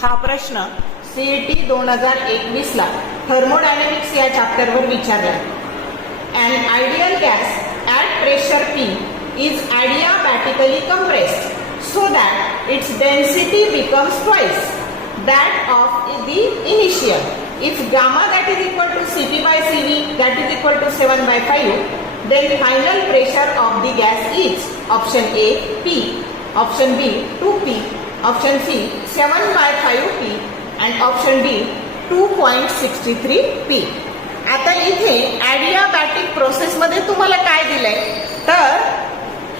हा प्रश्न CET 2021 ला थर्मोडायनामिक्स या चॅप्टरवर विचारला. An ideal gas at pressure P is adiabatically compressed so that its density becomes twice that of the initial. If gamma that is equal to Cp by Cv that is equal to 7 by 5, then final pressure of the gas is option A P, option B 2P, option C 7 by 5P and option D 2.63P. आता इथे adiabatic process मध्ये तुम्हाला काय दिलंय तर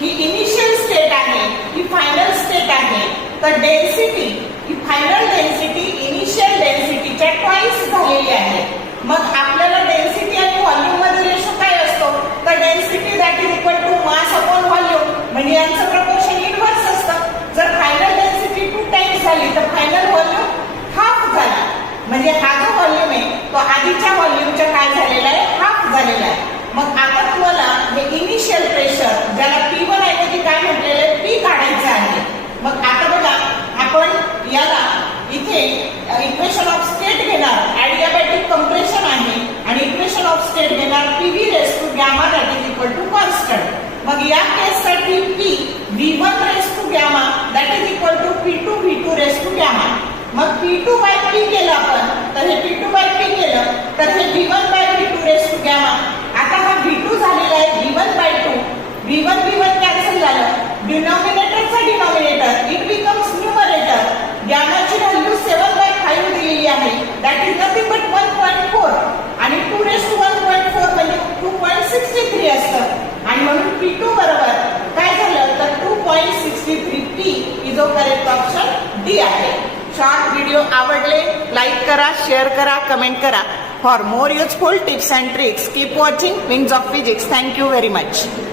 ही initial state आहे, ही final state आहे. तर डेन्सिटी ही फायनल डेन्सिटी इनिशियल डेन्सिटीच्या ट्वाइस झालेली आहे. मग आपल्याला डेन्सिटी आणि व्हॉल्यूम मध्ये रेशो काय असतो तर density that is equal to mass upon volume, म्हणजे यांचं प्रपोर्शन इन्व्हर्स असतं. जर फायनल डेन्सिटी 2 टाइम्स झाली तर फायनल व्हॉल्यूम हाफ झाला, म्हणजे हा जो व्हॉल्यूम आहे तो आधीच्या व्हॉल्यूमच्या काय झालेला आहे हाफ झालेला आहे. मग आता तुम्हाला हे इनिशियल प्रेशर ज्याला P1 ऐवजी काय म्हटलेलं आहे P काढायचं आहे. मग आता बघा आपण याला इथे इक्वेशन ऑफ स्टेट घेणार, ॲडियाबॅटिक कंप्रेशन आहे आणि इक्वेशन ऑफ स्टेट घेणार PV raise to gamma that is equal to constant. मग या केससाठी P V1 raise to gamma that is equal to P2 V2 raise to gamma. मग P2 bye P केलं आपण तर हे P2 बाय P केलं तर हे V1 bye V2 raise to gamma. आता हा V2 झालेला आहे V1 बाय 2, V1 कॅन्सल झालं, डिनॉमिनेटरचा denominator it becomes numerator. गॅमाची value 7 bye 5 दिलेली आहे दॅट इज नथिंग बट 1.4 आणि 2 रेस टू 1.4 म्हणजे 2.63 असतं आणि म्हणून P2 बरोबर काय झालं तर 2.63P is correct option D आहे. शॉर्ट व्हिडिओ आवडले लाईक करा, शेअर करा, कमेंट करा. For more useful tips and tricks keep watching wings of physics. Thank you very much.